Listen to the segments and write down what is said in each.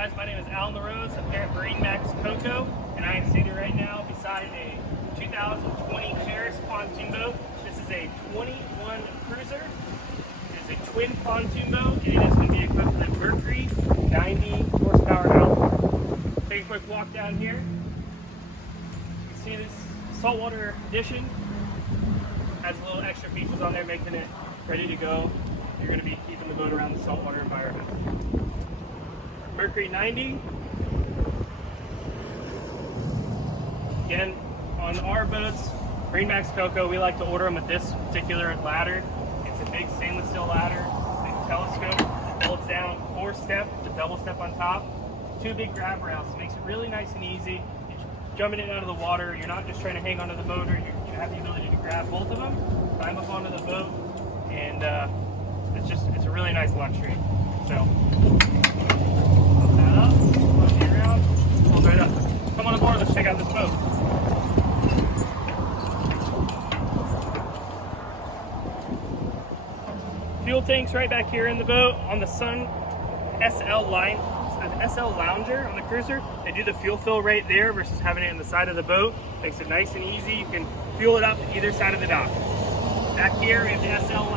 guys, my name is Alan LaRose. I'm here at MarineMax Cocoa, and I am seated right now beside a 2020 Harris pontoon boat. This is a 21 cruiser. It is a twin pontoon boat, and it is going to be equipped with a Mercury 90 horsepower outboard. Take a quick walk down here. You can see this saltwater edition has a little extra features on there, making it ready to go. You're going to be keeping the boat around the saltwater environment. Mercury 90. Again, on our boats, MarineMax Cocoa, we like to order them with this particular ladder. It's a big stainless steel ladder, big telescope. It folds down 4-step, the double step on top. 2 big grab rails. It makes it really nice and easy. You're jumping in and out of the water. You're not just trying to hang onto the motor. You have the ability to grab both of them, climb up onto the boat, and it's a really nice luxury. So. Right up. Come on aboard, let's check out this boat. Fuel tank's right back here in the boat on the Sun SL line. It's the SL Lounger on the cruiser. They do the fuel fill right there versus having it in the side of the boat. Makes it nice and easy. You can fuel it up either side of the dock. Back here we have the SL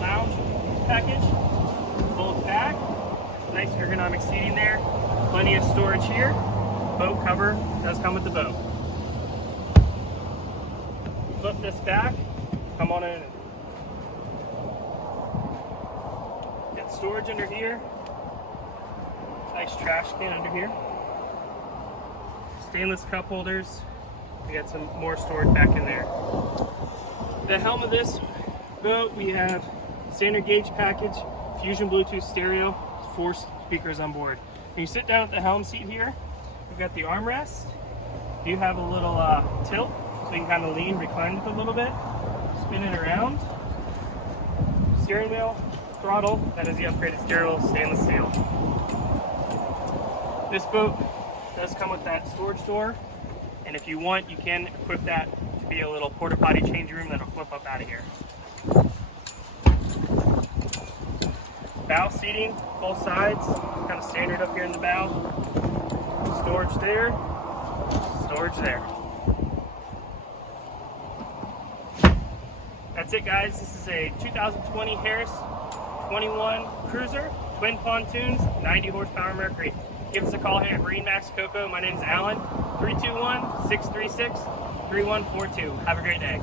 Lounge package. Folds back. Nice ergonomic seating there. Plenty of storage here. Boat cover does come with the boat. Flip this back, come on in. Get storage under here. Nice trash can under here. Stainless cup holders. We got some more storage back in there. The helm of this boat, we have standard gauge package, Fusion Bluetooth stereo, 4 speakers on board. When you sit down at the helm seat here, we've got the armrest. You have a little tilt, so you can kind of lean, recline it a little bit, spin it around. Steering wheel, throttle, that is the upgraded steering wheel, stainless steel. This boat does come with that storage door, and if you want, you can equip that to be a little porta potty change room that'll flip up out of here. Bow seating, both sides, kind of standard up here in the bow. Storage there, storage there. That's it, guys. This is a 2020 Harris 21 cruiser, twin pontoons, 90 horsepower Mercury. Give us a call here at MarineMax Cocoa. My name is Alan, 321-636-3142. Have a great day.